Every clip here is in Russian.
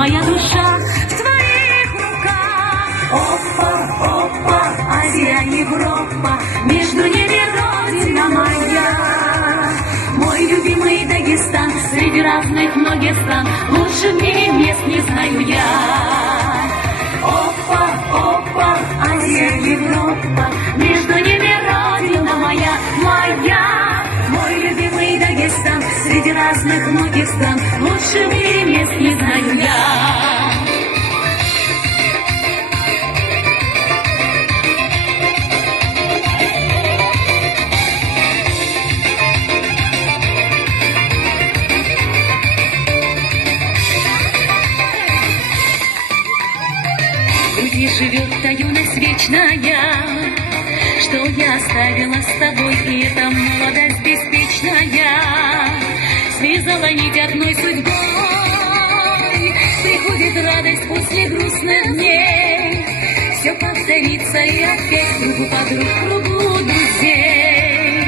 моя душа в твоих руках. Опа, опа, Азия, Европа, между ними родина моя. Мой любимый Дагестан, среди разных многих стран, лучше в мире мест не знаю я. Опа, опа, Азия, Европа, между ними родина моя, моя. Мой любимый Дагестан, среди разных многих стран, лучше в мире мест не знаю я. Где живет та юность вечная, что я оставила с тобой, и эта молодость беспечная связала нить одной судьбой. Приходит радость после грустных дней, все повторится и опять кругу подруг, кругу друзей.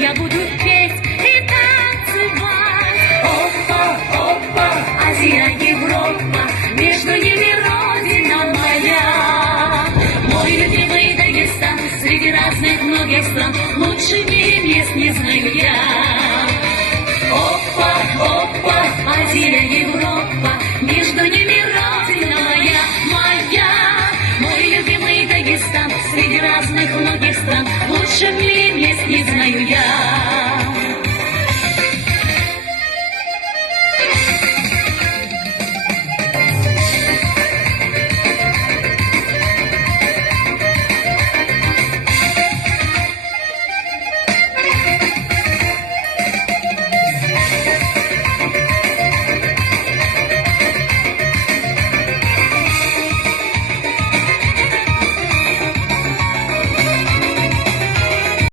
Я буду петь и танцевать. Опа, опа, Азия, Европа, между ними родина моя. Мой любимый Дагестан, среди разных многих стран, лучше в мире мест не знаю я. Опа, опа, Азия,